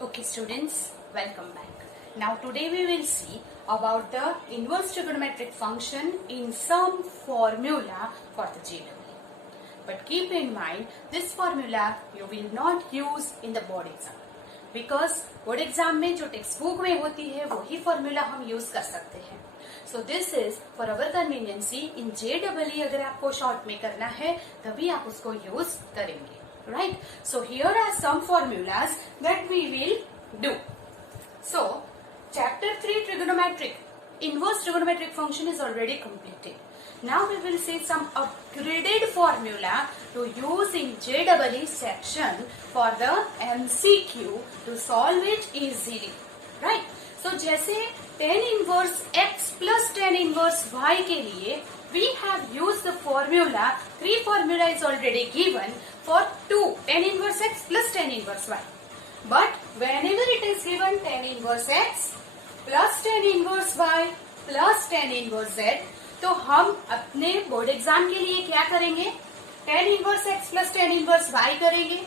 Okay students, welcome back. Now today we will see about the inverse trigonometric function in some formula for the JEE. But keep in mind this formula you will not use in the board exam. Because board exam में जो text book में होती है वही formula हम use कर सकते हैं. So this is for our conveniency in JEE अगर आपको शॉर्ट में करना है तभी आप उसको यूज करेंगे. Right? So here are some formulas that we will do. So chapter 3 trigonometric, inverse trigonometric function is already completed. Now we will see some upgraded formula to use in JEE section for the MCQ to solve it easily. Right? So जैसे tan inverse x plus tan inverse y के लिए we have used the formula, three formula is already given for 2 tan inverse x plus tan inverse y. But whenever it is given tan inverse x plus tan inverse y plus tan inverse z, तो हम अपने board exam के लिए क्या करेंगे? tan inverse x plus tan inverse y करेंगे.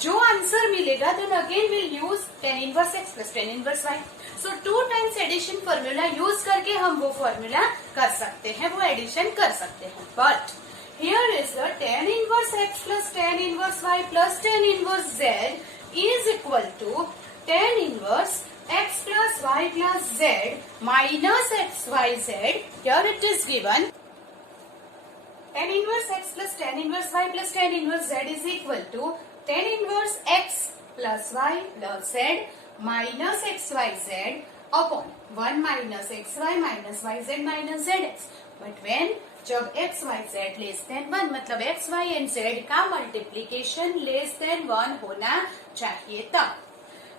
जो answer मिलेगा then again we'll use tan inverse x plus tan inverse y. So 2 times addition formula use करके हम वो फॉर्मूला कर सकते हैं, वो एडिशन कर सकते हैं. But here is the tan inverse x plus tan inverse y plus tan inverse z is equal to tan inverse x plus y plus z minus x y z. Here it is given tan inverse x plus tan inverse y plus tan inverse z is equal to tan inverse x plus y plus z minus xyz upon 1 minus xy minus yz minus zx. But when जब x y z less than 1 मतलब x y and z का multiplication less than 1 होना चाहिए तब.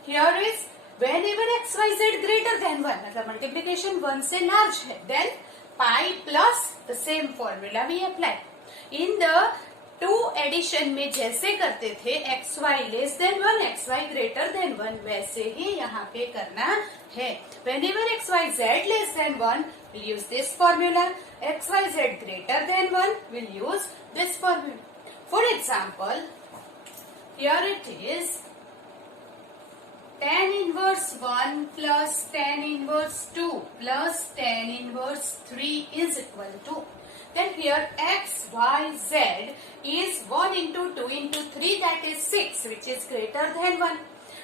Here is whenever x y z greater than 1 मतलब multiplication 1 से large है, then pi plus the same formula we apply. In the 2 addition में जैसे करते थे X Y less than 1 X Y greater than 1 वैसे ही यहाँ पे करना है. whenever X Y Z less than 1 we'll use this formula, X Y Z greater than 1 we'll use this formula. For example, here it is tan inverse 1 plus tan inverse 2 plus tan inverse 3 is equal to, then here x, y, z is 1 into 2 into 3 that is 6 which is greater than 1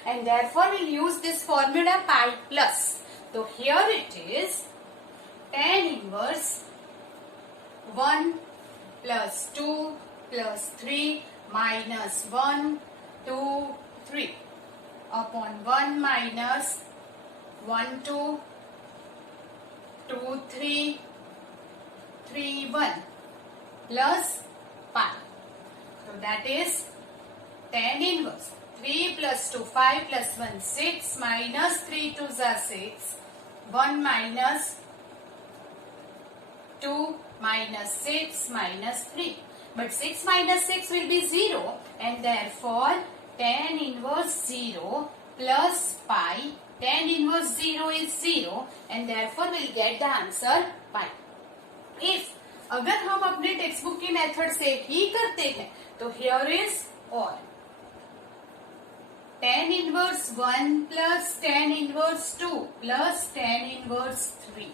and therefore we'll use this formula pi plus. So here it is tan inverse 1 plus 2 plus 3 minus 1, 2, 3 upon 1 minus 1, 2, 2, 3, 3, 1 plus pi. So that is tan inverse 3 plus 2 5 plus 1 6 minus 3 2 is 6, 1 minus 2 minus 6 minus 3. But 6 minus 6 will be 0 and therefore tan inverse 0 plus pi. Tan inverse 0 is 0 and therefore we'll get the answer pi. If अगर हम अपने text book की method से ही करते हैं तो here is और tan inverse 1 plus tan inverse 2 plus tan inverse 3.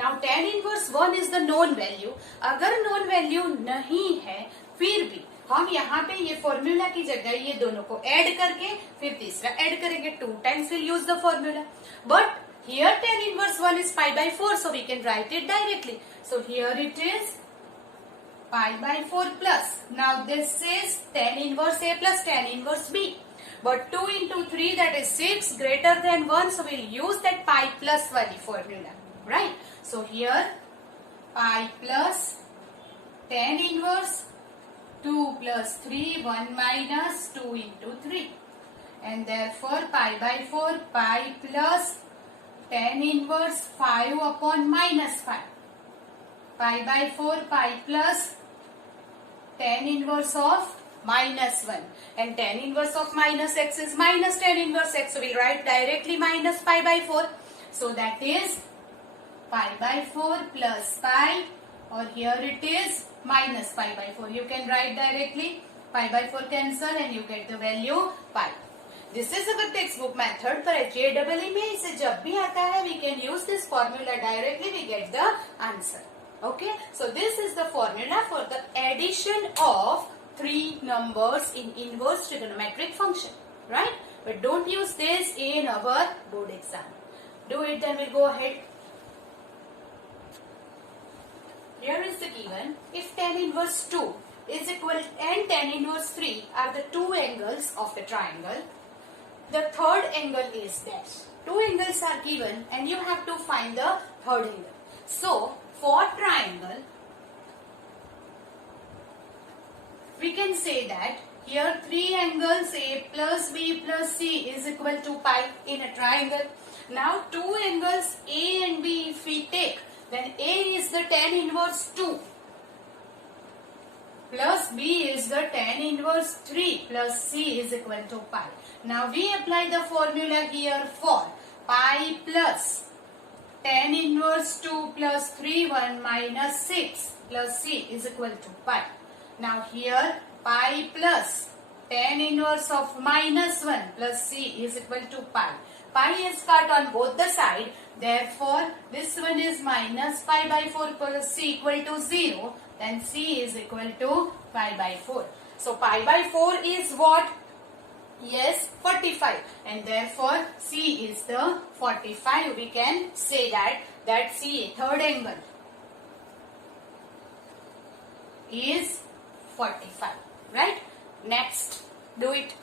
Now tan inverse 1 is the known value. अगर known value नहीं है फिर भी हम यहाँ पे ये फॉर्मूला की जगह ये दोनों को ऐड करके फिर तीसरा ऐड करेंगे. 2 times we'll use the formula. But here tan inverse 1 is pi by 4 so we can write it directly. So here it is pi by 4 plus. Now this is tan inverse A plus tan inverse B. But 2 into 3 that is 6 greater than 1 so we'll use that pi plus wali formula. Right? So here pi plus tan inverse 2 plus 3 1 minus 2 into 3 and therefore pi by 4 pi plus tan inverse 5 upon minus 5. Pi by 4 pi plus tan inverse of minus 1 and tan inverse of minus x is minus tan inverse x so we'll write directly minus pi by 4. So that is pi by 4 plus pi or here it is minus pi by 4. You can write directly pi by 4 cancel and you get the value pi. This is a text book method, पर JEE में इसे जब भी आता है we can use this formula directly, we get the answer. Okay, so this is the formula for the addition of three numbers in inverse trigonometric function, right? But don't use this in our board exam. Do it, then we'll go ahead. Here is the given. If tan inverse 2 is equal and tan inverse 3 are the two angles of the triangle, the third angle is dash. Two angles are given and you have to find the third angle. So, for triangle, we can say that here three angles A plus B plus C is equal to pi in a triangle. Now two angles A and B if we take, then A is the tan inverse 2 plus B is the tan inverse 3 plus C is equal to pi. Now we apply the formula here for pi plus tan inverse 2 plus 3 1 minus 6 plus C is equal to pi. Now here pi plus tan inverse of minus 1 plus C is equal to pi. Pi is cut on both the side, therefore this one is minus pi by 4 plus C equal to 0, then C is equal to pi by 4. So pi by 4 is what? Yes, 45, and therefore C is the 45. We can say that C, third angle, is 45, right? Next, do it.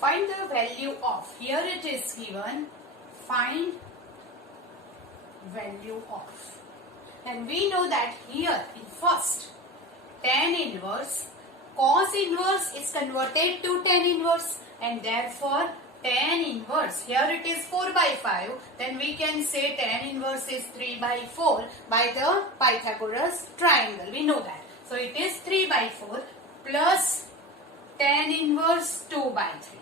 Find the value of, here it is given, find value of. And we know that here in first, tan inverse, cos inverse is converted to tan inverse, and therefore tan inverse, here it is 4 by 5, then we can say tan inverse is 3 by 4 by the Pythagoras triangle. We know that. So it is 3 by 4 plus tan inverse 2 by 3.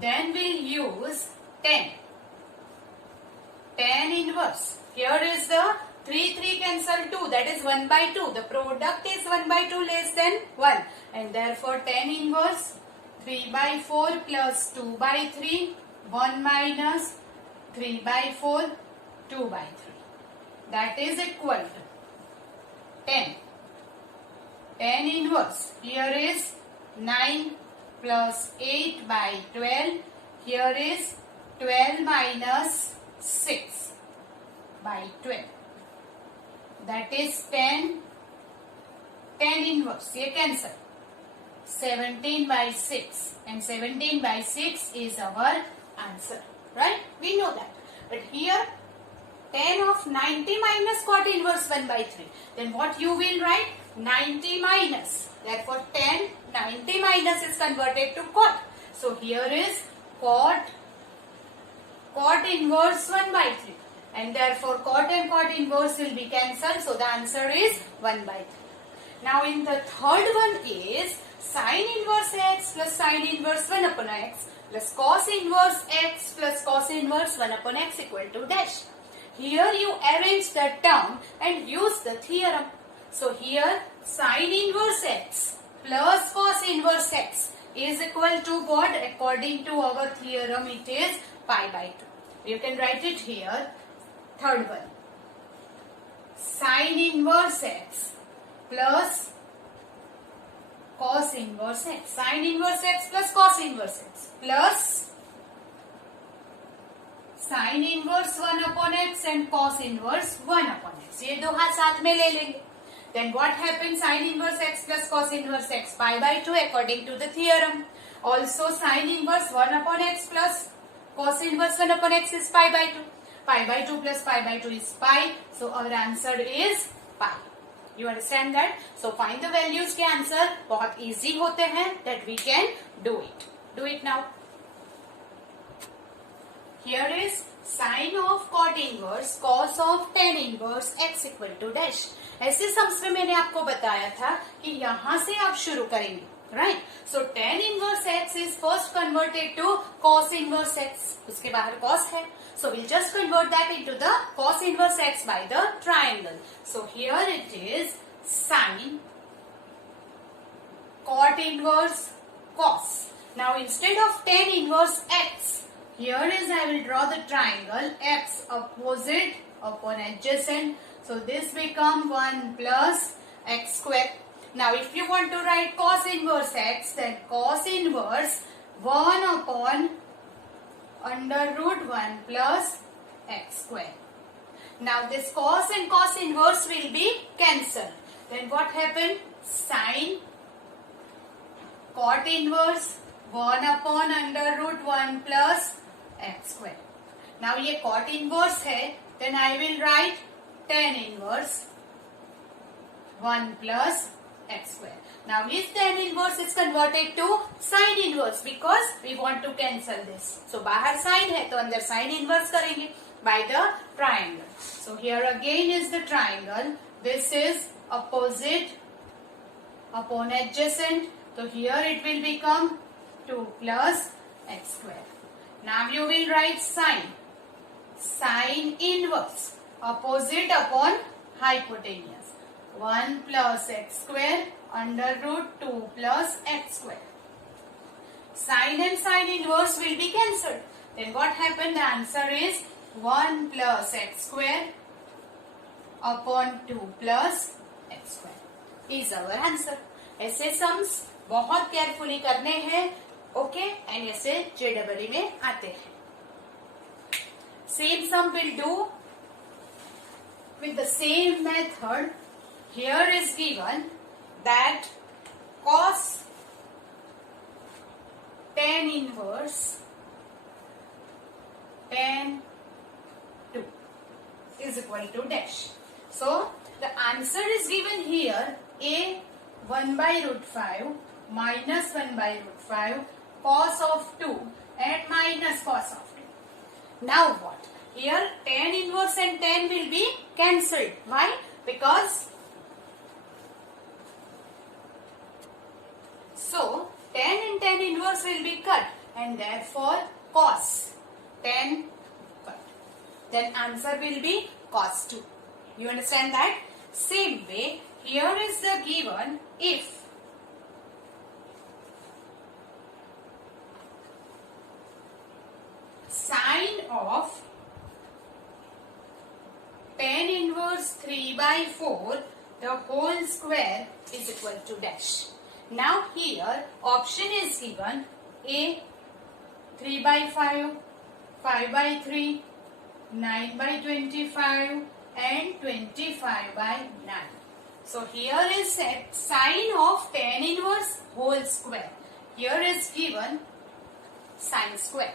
Then we'll use tan inverse. Here is the 3 cancel 2, that is 1 by 2. The product is 1 by 2 less than 1, and therefore tan inverse 3 by 4 plus 2 by 3, 1 minus 3 by 4, 2 by 3. That is equal to 10. Tan inverse, here is 9 plus 8 by 12. Here is 12 minus 6 by 12. That is 10 inverse, ये cancel, 17 by 6, and 17 by 6 is our answer, right? We know that. But here tan of 90 minus cot inverse 1 by 3, then what you will write? 90 minus, therefore tan 90 minus is converted to cot. So here is cot inverse 1 by 3. And therefore cot and cot inverse will be cancelled. So the answer is 1 by 3. Now in the third one is sin inverse x plus sin inverse 1 upon x plus cos inverse x plus cos inverse 1 upon x equal to dash. Here you arrange the term and use the theorem. So here sin inverse x plus cos inverse x is equal to what? According to our theorem it is pi by 2. You can write it here. Third one, sin inverse x plus cos inverse x. Sin inverse x plus cos inverse x plus sin inverse 1 upon x and cos inverse 1 upon x. ये दो हाथ साथ में ले लेंगे. Then what happens? Sin inverse x plus cos inverse x pi by 2 according to the theorem. Also sin inverse 1 upon x plus cos inverse 1 upon x is pi by 2. Pi by 2 plus pi by 2 is pi. So our answer is pi. You understand that? So find the values के answer बहुत easy होते हैं, that we can do it. Do it now. Here is sin of cot inverse cos of tan inverse x equal to dash. ऐसे sums में मैंने आपको बताया था कि यहाँ से आप शुरू करेंगे, right? So tan inverse x is first converted to cos inverse x. उसके बाहर cos है. So we'll just convert that into the cos inverse x by the triangle. So here it is sin cot inverse cos. Now instead of tan inverse x, here is I will draw the triangle x opposite upon adjacent. So this become 1 plus x square. Now if you want to write cos inverse x, then cos inverse 1 upon under root 1 plus x square. Now this cos and cos inverse will be cancelled. Then what happened? Sin cot inverse 1 upon under root 1 plus x square. Now ये cot inverse है, then I will write tan inverse 1 plus x square. Now this tan inverse is converted to sin inverse because we want to cancel this. So बाहर sin है तो अंदर sin inverse करेंगे by the triangle. So here again is the triangle. This is opposite upon adjacent. So here it will become 2 plus x square. Now you will write sin inverse opposite upon hypotenuse 1 plus x square under root 2 plus x square. Sin and sin inverse will be cancelled. Then what happened? The answer is 1 plus x square upon 2 plus x square is our answer. ऐसे sums बहुत carefully करने हैं, okay, and ऐसे JEE में आते हैं. Same sum will do with the same method. Here is given that cos tan inverse tan 2 is equal to dash. So the answer is given here, a 1 by root 5 minus 1 by root 5 cos of 2 and minus cos of 2. Now what? Here tan inverse and tan will be cancelled. Why? Because so tan and tan inverse will be cut and therefore cos tan cut. Then answer will be cos 2. You understand that? Same way, here is the given if sine of tan inverse 3 by 4 the whole square is equal to dash. Now here option is given a 3 by 5, 5 by 3, 9 by 25 and 25 by 9. So here is set sine of tan inverse whole square. Here is given sine square.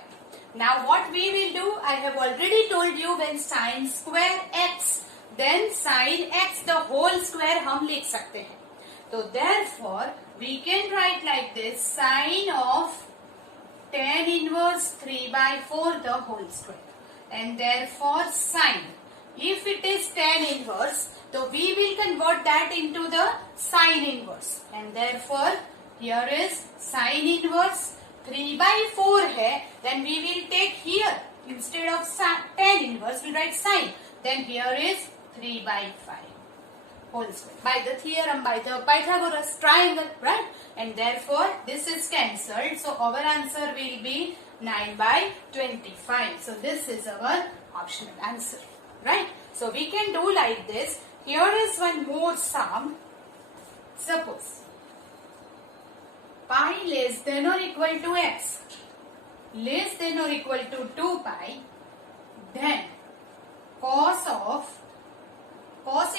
Now what we will do, I have already told you when sine square x, then sine x the whole square हम लिख सकते हैं. So therefore we can write like this, sine of tan inverse 3 by 4 the whole square, and therefore sine. If it is tan inverse, so we will convert that into the sine inverse, and therefore here is sine inverse 3 by 4 है, then we will take here instead of tan inverse we write sine, then here is 3 by 5 whole square by the theorem, by the Pythagoras triangle, right? And therefore this is cancelled, so our answer will be 9 by 25. So this is our optional answer, right? So we can do like this. Here is one more sum. Suppose pi less than or equal to x less than or equal to 2 pi, then cos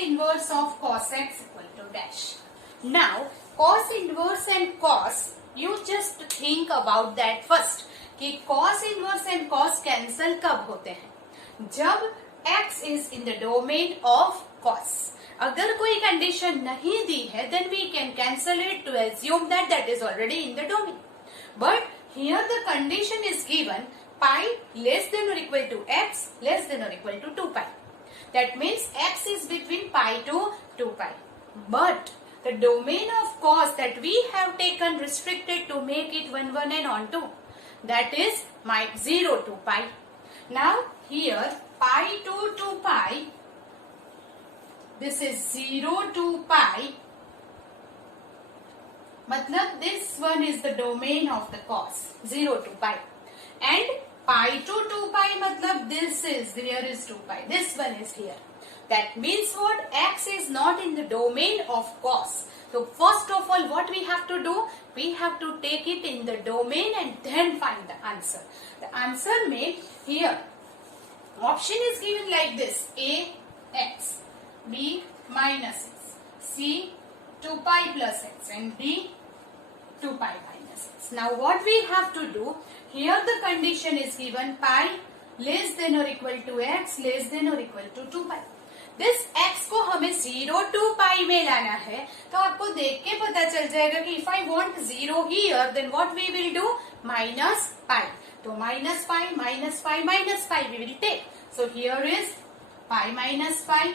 inverse of cos x equal to dash. Now cos inverse and cos, you just think about that first कि cos inverse and cos cancel कब होते हैं? जब x is in the domain of cos. अगर कोई condition नहीं दी है, then we can cancel it to assume that that is already in the domain. But here the condition is given pi less than or equal to x less than or equal to 2 pi. That means x is between pi to 2 pi. But the domain of cos that we have taken restricted to make it 1, 1 and on 2. That is 0 to pi. Now here pi to 2 pi, this is 0 to pi, मतलब this one is the domain of the cos 0 to pi and pi to 2 pi मतलब this is here is 2 pi, this one is here. That means what? X is not in the domain of cos. So first of all what we have to do? We have to take it in the domain and then find the answer. The answer may here option is given like this: A x, B minus x, C 2 pi plus x and D 2 pi minus x. Now what we have to do? Here the condition is given pi less than or equal to x less than or equal to 2 pi. This x को हमें 0 to pi में लाना है, तो आपको देख के पता चल जाएगा कि if I want 0 here then what we will do? Minus pi. तो minus pi minus pi minus pi we will take. So here is pi minus pi,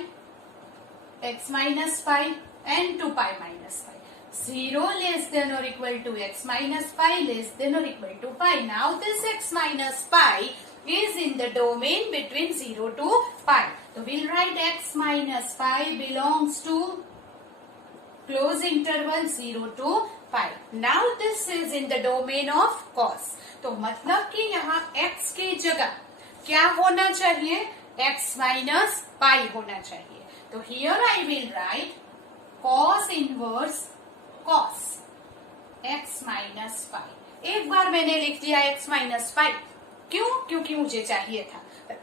x minus pi and 2 pi minus pi. 0 less than or equal to x minus pi less than or equal to pi. Now this x minus pi is in the domain between 0 to pi. So we'll write x minus pi belongs to close interval 0 to pi. Now this is in the domain of cos. तो मतलब कि यहाँ x की जगह क्या होना चाहिए? x minus pi होना चाहिए. तो here I will write cos inverse cos x minus pi. एक बार मैंने लिख दिया x minus pi. क्यों? क्योंकि मुझे चाहिए था.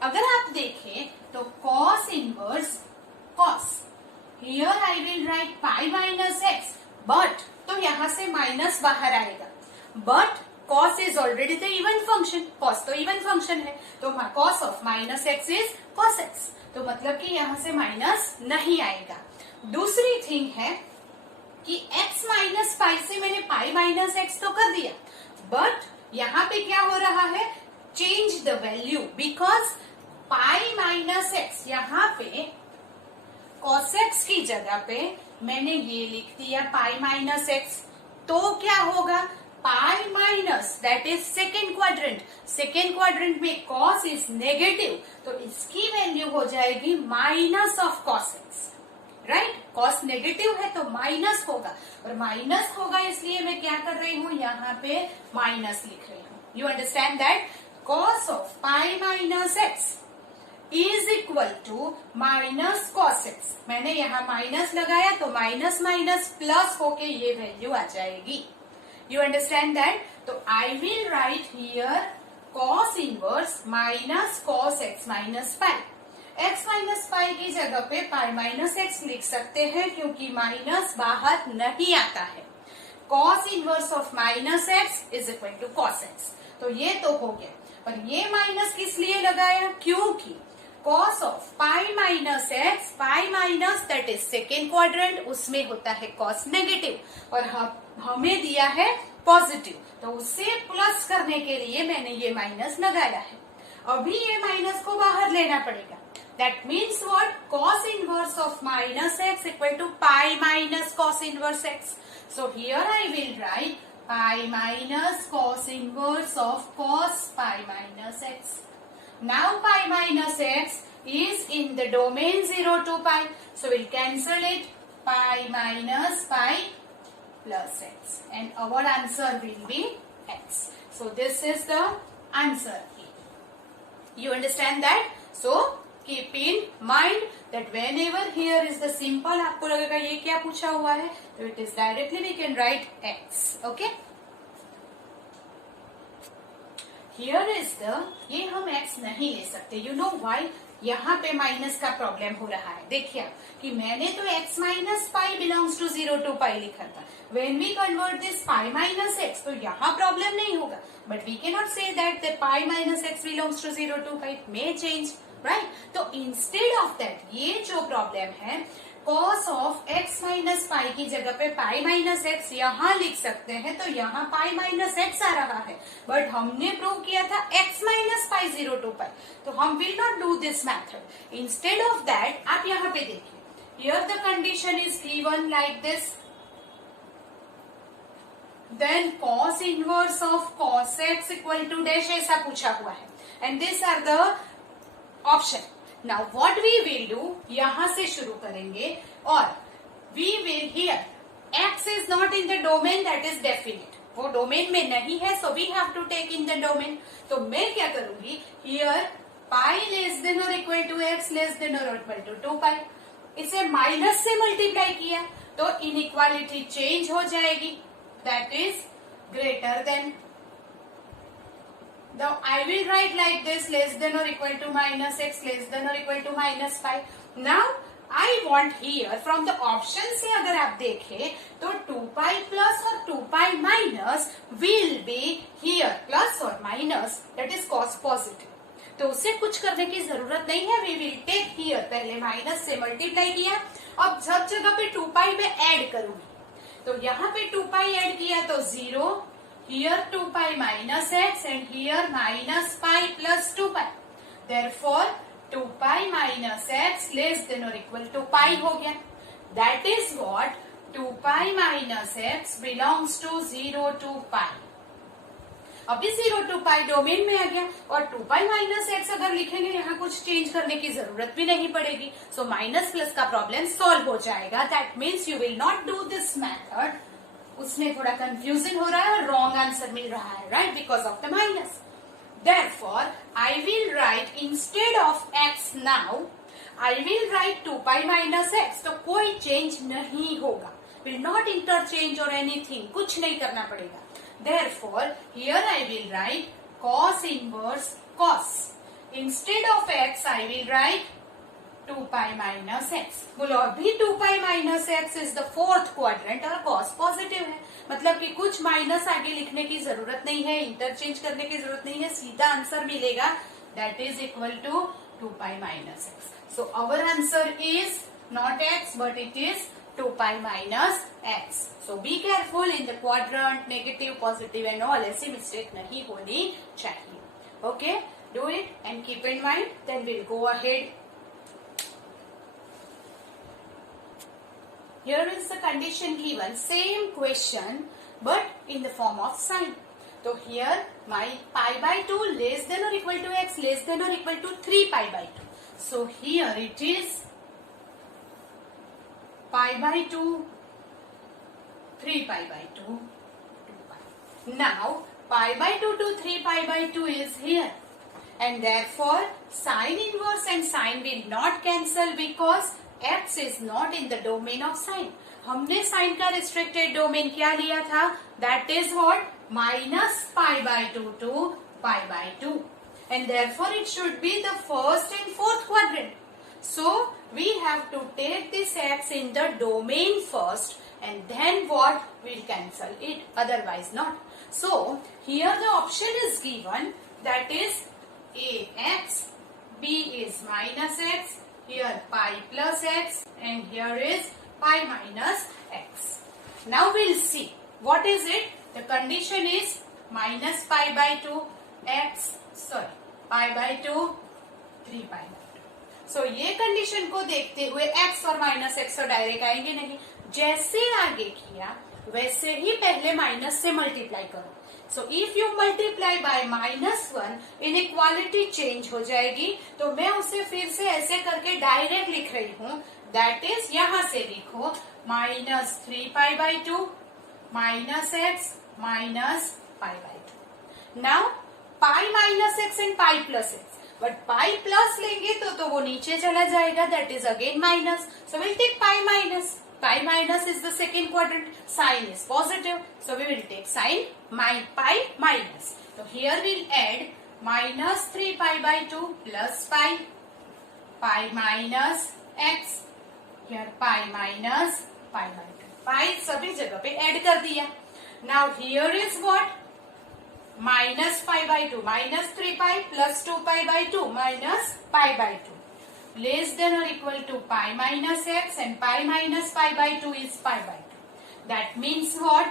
अगर आप देखें तो cos inverse cos, here I will write pi minus x, but तो यहां से माइनस बाहर आएगा. but cos is already the even function, cos तो even function है, तो cos of minus x is cos x. तो मतलब कि यहां से माइनस नहीं आएगा. दूसरी थिंग है कि x माइनस पाई से मैंने पाई माइनस एक्स तो कर दिया, बट यहाँ पे क्या हो रहा है? Change the value, because pi minus x यहाँ पे cos x की जगह पे मैंने ये लिख दिया पाई माइनस एक्स. तो क्या होगा? Pi minus that is second quadrant. Second quadrant में cos इज नेगेटिव, तो इसकी वैल्यू हो जाएगी minus of cos x. Right, cos negative है तो माइनस होगा, और माइनस होगा इसलिए मैं क्या कर रही हूँ? यहाँ पे माइनस लिख रही हूँ. You understand that? cos of pi minus X is equal to minus cos x. मैंने यहाँ माइनस लगाया तो माइनस माइनस प्लस होके ये वैल्यू आ जाएगी. You understand that? तो I will write here cos inverse minus cos x minus pi. x minus pi की जगह पे पाई माइनस एक्स लिख सकते हैं क्योंकि माइनस बाहर नहीं आता है. cos inverse of minus X is equal to cos x. तो ये तो हो गया, पर ये माइनस किस लिए लगाया? क्योंकि cos of pi minus x, pi minus that is second quadrant, उसमें होता है cos नेगेटिव, और हमें दिया है पॉजिटिव, तो उसे प्लस करने के लिए मैंने ये माइनस लगाया है. अभी ये माइनस को बाहर लेना पड़ेगा. That means what? Cos inverse of minus x equal to pi minus cos inverse x. So here I will write pi minus cos inverse of cos pi minus x. Now pi minus x is in the domain 0 to pi. So we'll cancel it. Pi minus pi plus x. And our answer will be x. So this is the answer. You understand that? So keep in mind that whenever here is the simple, आपको लगेगा ये क्या पूछा हुआ है, तो it is directly we can write x. Okay? Here is the, ये हम x नहीं ले सकते. You know why? यहाँ पे माइनस का प्रॉब्लम हो रहा है. देखिए कि मैंने तो x minus pi belongs to 0 to pi लिखा था. When we convert this pi minus x, तो यहाँ प्रॉब्लम नहीं होगा. But we cannot say that the pi minus x belongs to 0 to pi. It may change. Right, तो instead of that ये जो problem है, cos of x minus pi की जगह पे पाई माइनस एक्स यहाँ लिख सकते हैं, तो यहाँ पाई माइनस एक्स आ रहा है, बट हमने प्रूव किया था x minus pi 0 to pi, तो हम will not do this method. Instead of that आप यहाँ पे देखिए, here the condition is given like this, then cos inverse of cos x equal to dash, ऐसा पूछा हुआ है, and this are the option. Now what we will do, यहां से शुरू करेंगे और we will here x is not in the domain, that is definite. वो डोमेन में नहीं है, so we have to take in the domain. तो मैं क्या करूंगी, here pi less than or equal to x less than or equal to 2 pi. इसे minus से मल्टीप्लाई किया तो इनइक्वालिटी चेंज हो जाएगी, that is greater than. Now I will write like this, less than or equal to minus x less than or equal to minus pi. Now I want here from the option से अगर आप देखें तो 2 pi plus और 2 pi minus will be here plus or minus, that is cos positive. तो उसे कुछ करने की जरूरत नहीं है, we will take here, पहले माइनस से मल्टीप्लाई किया, अब सब जगह पे 2 pi में ऐड करूंगी, तो यहाँ पे 2 pi ऐड किया तो 0, here 2 pi minus x and here minus pi plus 2 pi. Therefore 2 pi minus x less than or equal to pi हो गया. That is what 2 pi minus x belongs to 0 to pi. अभी 0 to pi domain में आ गया और 2 pi minus x अगर लिखेंगे यहाँ कुछ चेंज करने की जरूरत भी नहीं पड़ेगी. So माइनस प्लस का प्रॉब्लम सॉल्व हो जाएगा. That means you will not do this method. उसमें थोड़ा कंफ्यूजन हो रहा है और रॉन्ग आंसर मिल रहा है, right, because of the minus. Therefore, I will write instead of x now, I will write 2 pi minus x. तो कोई चेंज नहीं होगा, will not interchange or anything, कुछ नहीं करना पड़ेगा. Therefore, here I will write cos inverse cos. Instead of x, I will write 2 pi minus x. बोलो अभी 2 pi minus x is the fourth quadrant और cos पॉजिटिव है, मतलब कि कुछ माइनस आगे लिखने की जरूरत नहीं है, इंटरचेंज करने की जरूरत नहीं है, सीधा आंसर मिलेगा, that is equal to 2 pi minus x. So our answer is not x but it is 2 pi minus x. So be careful in the quadrant, negative, positive and all, ऐसी mistake नहीं होनी चाहिए. Okay, do it and keep in mind. Then we'll go ahead. Here is the condition given, same question but in the form of sign. So here my pi by 2 less than or equal to x less than or equal to 3 pi by 2. So here it is pi by 2, 3 pi by 2, 2 pi. Now pi by 2 to 3 pi by 2 is here and therefore sine inverse and sine will not cancel because x is not in the domain of sine. हमने sign का restricted domain क्या लिया था, that is what, minus pi by 2 to pi by 2 and therefore it should be the first and fourth quadrant. So we have to take this x in the domain first and then what, will cancel it, otherwise not. So here the option is given, that is a x, b is minus x, here pi plus x and here is pi minus x. Now we'll see what is it. The condition is minus pi by 2 x, sorry, pi by 2 3 pi by 2. So ये condition को देखते हुए x और minus x तो direct आएंगे नहीं, जैसे आगे किया वैसे ही पहले माइनस से मल्टीप्लाई करो. So if you multiply by -1, inequality change हो जाएगी. तो मैं उसे फिर से ऐसे करके डायरेक्ट लिख रही हूँ, दैट इज यहाँ से लिखो minus 3 pi by 2 minus x minus pi by 2. Now pi minus x and pi plus x, but pi plus लेंगे तो वो नीचे चला जाएगा, that is again minus. So we'll take pi minus. Pi minus is the second quadrant, sine is positive, so we will take sine pi minus. So here we'll add minus 3 pi by 2 plus pi minus x, here pi minus pi by 2. Pi सभी जगह पे add कर दिया. Now here is what, minus pi by 2 minus 3 pi plus 2 pi by 2 minus pi by 2. Less than or equal to pi minus x and pi minus pi by 2 is pi by 2. That means what?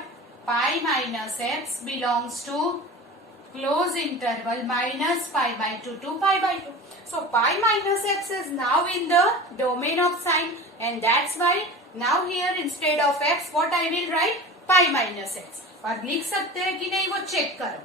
Pi minus x belongs to close interval minus pi by 2 to pi by 2. So pi minus x is now in the domain of sine and that's why now here instead of x what I will write, pi minus x. और लिख सकते हैं कि नहीं वो check करो.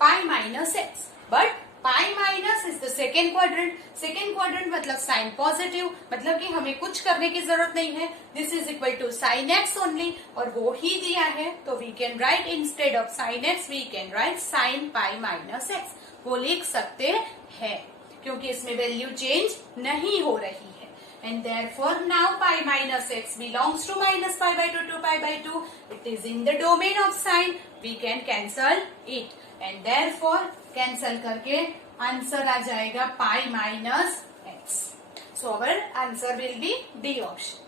Pi minus x. But pi minus is the second quadrant. Second quadrant मतलब sine positive, मतलब कि हमें कुछ करने की जरूरत नहीं है. This is equal to sine X only, और वो ही दिया है तो we can write instead of sine X we can write sine pi minus X. वो लिख सकते हैं क्योंकि इसमें वैल्यू चेंज नहीं हो रही है. And therefore now pi minus x belongs to minus pi by 2 to pi by 2. It is in the domain of sign. We can cancel it. And therefore cancel करके answer आ जाएगा pi minus x. So our answer will be D option.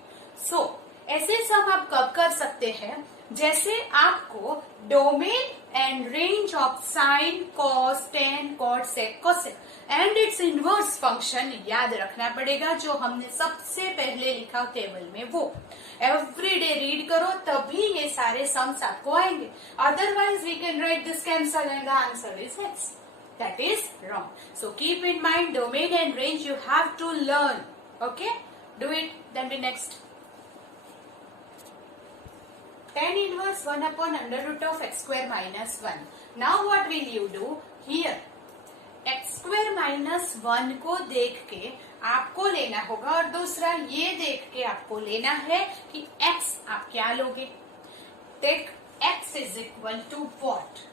So ऐसे सम आप कब कर सकते हैं जैसे आपको domain and range of sine cos tan cot sec cosec and its inverse function याद रखना पड़ेगा, जो हमने सबसे पहले लिखा टेबल में. वो एवरी डे रीड करो तभी ये सारे सम्स आपको आएंगे. Otherwise we can write this cancel and the answer is X. That is wrong. So keep in mind domain and range you have to learn. Okay, do it. Then be next. Tan inverse 1 upon under root of x square minus 1. Now what will you do here? x square minus 1 को देख के आपको लेना होगा और दूसरा ये देख के आपको लेना है कि x आप क्या लोगे. Take x is equal to what?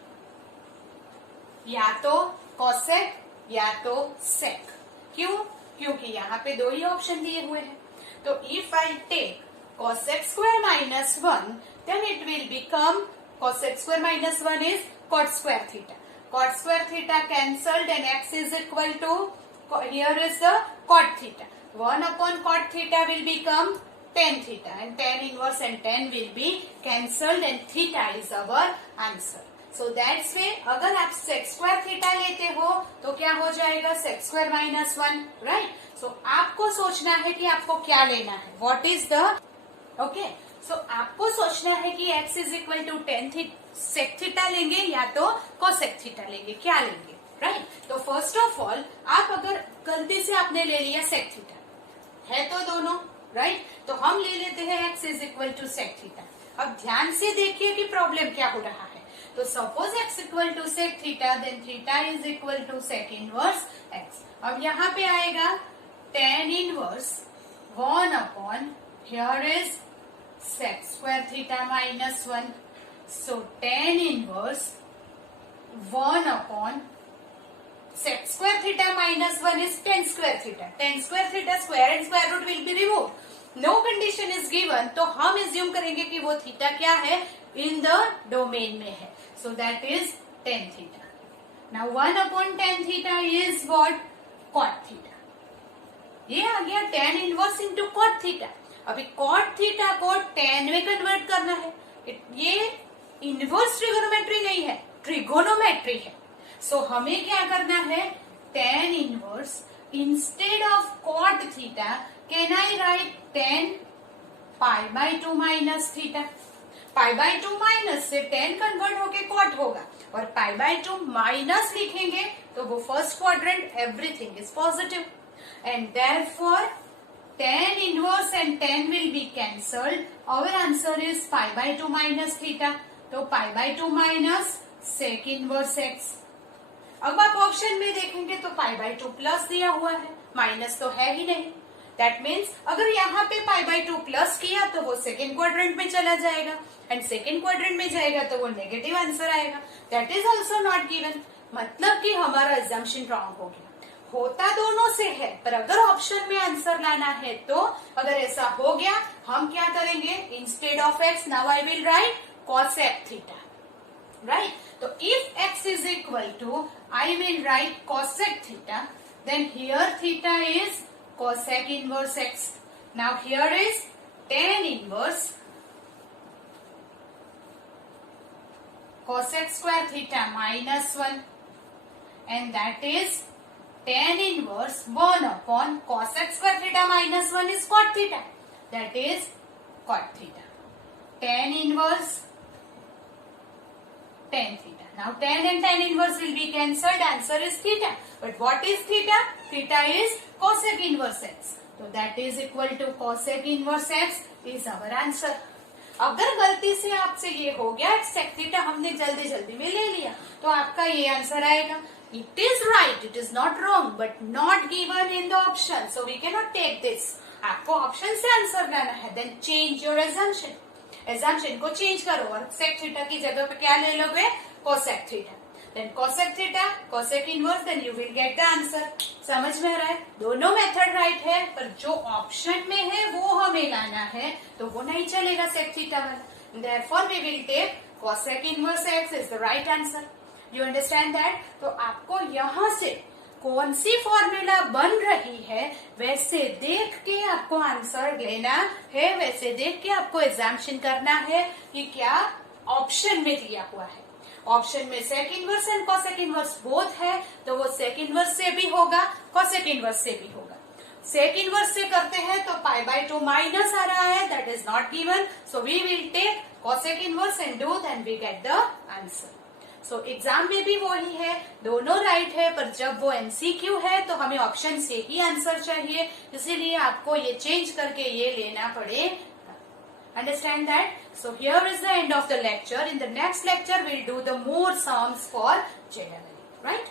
या तो cosec या तो sec. क्यों? क्योंकि यहाँ पे दो ही ऑप्शन दिए हुए हैं. तो if I take cosec square minus 1, then it will become cosec square minus 1 is cot square theta. Cot square theta cancelled and x is equal to, here is the cot theta. 1 upon cot theta will become tan theta and tan inverse and tan will be cancelled and theta is our answer. So that's way अगर आप sec square theta लेते हो तो क्या हो जाएगा sec square minus 1, right? So आपको सोचना है कि आपको क्या लेना है. What is the okay? So आपको सोचना है कि x is equal to tan sec theta लेंगे या तो cosec theta लेंगे, क्या लेंगे, राइट? तो फर्स्ट ऑफ ऑल आप अगर गलती से आपने ले लिया sec theta, है तो दोनों, राइट? तो हम ले लेते हैं x is equal to sec theta. अब ध्यान से देखिए कि प्रॉब्लम क्या हो रहा है. तो suppose x equal to sec theta, then theta is equal to sec inverse x. अब यहाँ पे आएगा tan inverse 1 upon here is sec square theta minus 1. So tan inverse 1 upon sec square theta minus 1 is tan square theta. Tan square theta square and square root will be removed. No condition is given, तो हम assume करेंगे कि वो theta क्या है, in the domain में है. So that is tan theta. Now 1 upon tan theta is what? Cot theta. ये आ गया tan inverse into cot theta. अभी cot theta को tan में कन्वर्ट करना है. ये इनवर्स ट्रिगोनोमेट्री नहीं है, ट्रिगोनोमेट्री है. सो हमें क्या करना है, tan inverse instead of cot theta can I right tan pi by 2 minus theta. Pi by 2 minus से tan कन्वर्ट होके cot होगा और पाई बाई 2 माइनस लिखेंगे तो वो first quadrant everything is positive and therefore tan inverse and tan will be cancelled. Our answer is pi by 2 minus theta. तो pi by 2 minus sec inverse x. अब आप option में देखेंगे तो pi by 2 plus दिया हुआ है, minus तो है ही नहीं. दैट मीन्स अगर यहाँ पे pi by 2 प्लस किया तो वो सेकेंड क्वाड्रेंट में चला जाएगा एंड सेकेंड क्वाड्रेंट में जाएगा तो वो नेगेटिव आंसर आएगा. That is also not given. मतलब कि हमारा एजम्पशन रॉन्ग हो गया. होता दोनों से है पर अगर ऑप्शन में आंसर लाना है तो अगर ऐसा हो गया हम क्या करेंगे, instead of x now I will write cosec theta, right? तो if x is equal to I will write cosec theta, then here theta is cosec inverse x. Now here is tan inverse cosec square theta minus 1 and that is tan inverse 1 upon cosec square theta minus 1 is cot theta. That is cot theta. Tan inverse tan theta. Now tan and tan inverse will be cancelled. Answer is theta. But what is theta? Theta is cosec inverse x. So that is equal to cosec inverse x is our answer. अगर गलती से आपसे ये हो गया sec theta हमने जल्दी जल्दी में ले लिया तो आपका ये आंसर आएगा. It is right, it is not wrong, but not given in the option. So we cannot take this. आपको ऑप्शन से आंसर लाना है. Then change your assumption. Assumption को चेंज करो और sec थीटा की जगह पे क्या ले लोगे? cosec theta. Then cosec theta, cosec inverse, then you will get the answer. समझ में आ रहा है? दोनों मेथड राइट है, पर जो ऑप्शन में है वो हमें लाना है, तो वो नहीं चलेगा sec थीटा वाला. Therefore we will take cosec inverse x is the right answer. You understand that? तो आपको यहाँ से कौन सी फॉर्मूला बन रही है वैसे देख के आपको आंसर लेना है, वैसे देख के आपको एग्जाम्पशन करना है कि क्या ऑप्शन में दिया हुआ है. ऑप्शन में sec inverse and cosec inverse both है, तो वो सेक इनवर्स से भी होगा, कॉसेक इनवर्स से भी होगा. सेक इनवर्स से करते हैं तो पाई बाय 2 माइनस आ रहा है, that is not given. So we will take cosec inverse and do, then we get the answer. So exam में भी वही है, दोनों राइट है, पर जब वो एमसीक्यू है तो हमें ऑप्शन से ही आंसर चाहिए, इसीलिए आपको ये चेंज करके ये लेना पड़ेगा. Understand that? So here is the end of the lecture. In the next lecture, we'll do the more sums for general, right?